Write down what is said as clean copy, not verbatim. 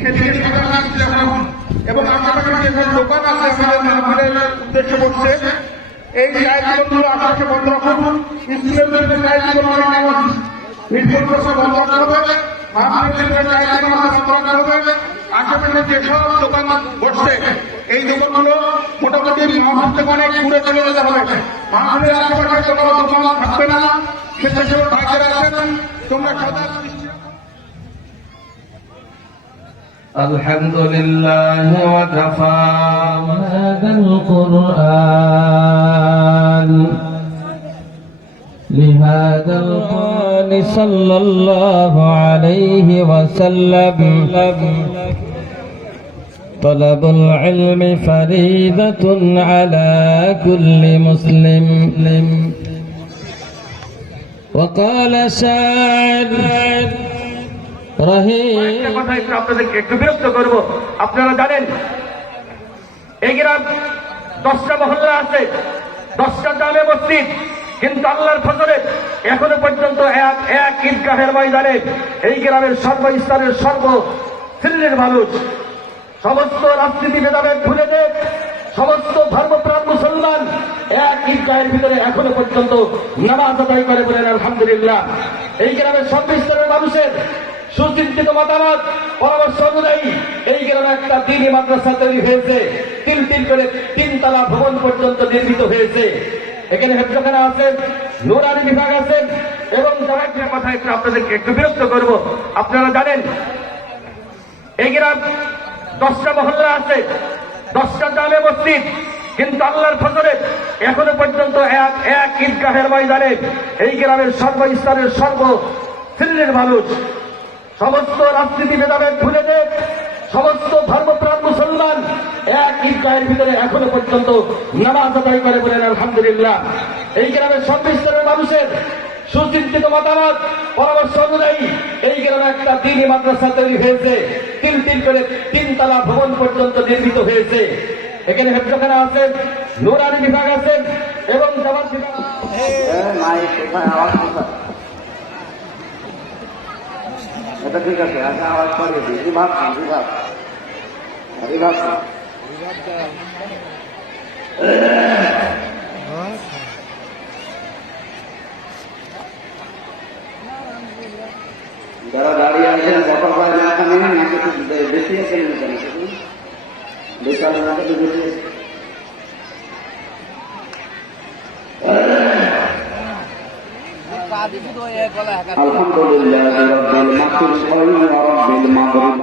সেদিকে সাধারণ রাখুন এবং আশেপাশে যেসব দোকান আছে আমাদের মাহফিলের উদ্দেশ্যে বসছে এই চায়ের দোকানগুলো আশেপাশে বন্ধ রাখুন। স্কুলের মধ্যে চায়ের দোকান ভিড় বন্ধ রাখতে হবে। মাহফিলের চায়ের দোকান বন্ধ রাখতে হবে। আশেপাশে যেসব দোকান বসছে এই দোকানগুলো মোটামুটি মাহফিল থেকে অনেক দূরে চলে যেতে হবে। মাহফিলের আশেপাশে কোনো দোকান থাকবে না। স্বেচ্ছাসেবক ভাইরা আছেন, তোমরা সদা الحمد لله وكفى هذا القرآن لهذا القرآن صلى الله عليه وسلم طلب العلم فريضة على كل مسلم وقال شاعر আপনাদেরকে একটু বিরক্ত করবো। আপনারা জানেন এই গ্রাম 10টা মহল্লা আছে, 10টা জামে মসজিদ, কিন্তু আল্লাহর ফজলে এখনো পর্যন্ত এক ঈদগাহের ময়দানে এই গ্রামের সর্বস্তরের সর্ব শ্রেণীর মানুষ সমস্ত রাজনীতি ভেদাভেদ ভুলে দেয়, সমস্ত ধর্মপ্রাণ মুসলমান এক ঈদগাহের ভিতরে এখনো পর্যন্ত নামাজ আদায় করে বলেন আলহামদুলিল্লাহ। এই গ্রামের সর্বস্তরের মানুষের সুচিন্তিত মতামত পরামর্শ অনুযায়ী এই গ্রামে একটা দ্বীনি মাদ্রাসা তৈরি হয়েছে, তিন করে 3 তলা ভবন পর্যন্ত নির্মিত হয়েছে। এখানে হেফজখানা আছে, নুরানি বিভাগ আছে এবং জামায়াতের কথা একটু আপনাদেরকে একটু বিরক্ত করব। আপনারা জানেন এই গ্রাম 10টা মহল্লা আছে, 10টা জামে মসজিদ, কিন্তু আল্লাহর ফজলে এখনো পর্যন্ত এক ঈদগাহের ময়দানে এই গ্রামের সর্বস্তরের সর্ব শ্রেণীর মানুষ সমস্ত রাজনীতি ভেদাভেদ ভুলে দেয়, সমস্ত ধর্মপ্রাণ মুসলমান এক ঈদগাহের ভিতরে এখনো পর্যন্ত নামাজ আদায় করে বলেন আলহামদুলিল্লাহ। এই গ্রামের সর্বস্তরের মানুষের সুচিন্তিত মতামত পরামর্শ অনুযায়ী এই গ্রামে একটা দ্বীনি মাদ্রাসা তৈরি হয়েছে, তিন করে 3 তলা ভবন পর্যন্ত নির্মিত হয়েছে। এখানে হেফজখানা আছে, নুরানি বিভাগ আছে এবং জামাত বিভাগ। এটা ঠিক আছে, আচ্ছা আওয়াজ করিয়ে দিই। বিভাগ যারা দাঁড়িয়ে আছেন বকর করে না খানে নাকি বেশি আছে বেশি আলহামদুলিল্লাহ রাব্বিল মাগরিব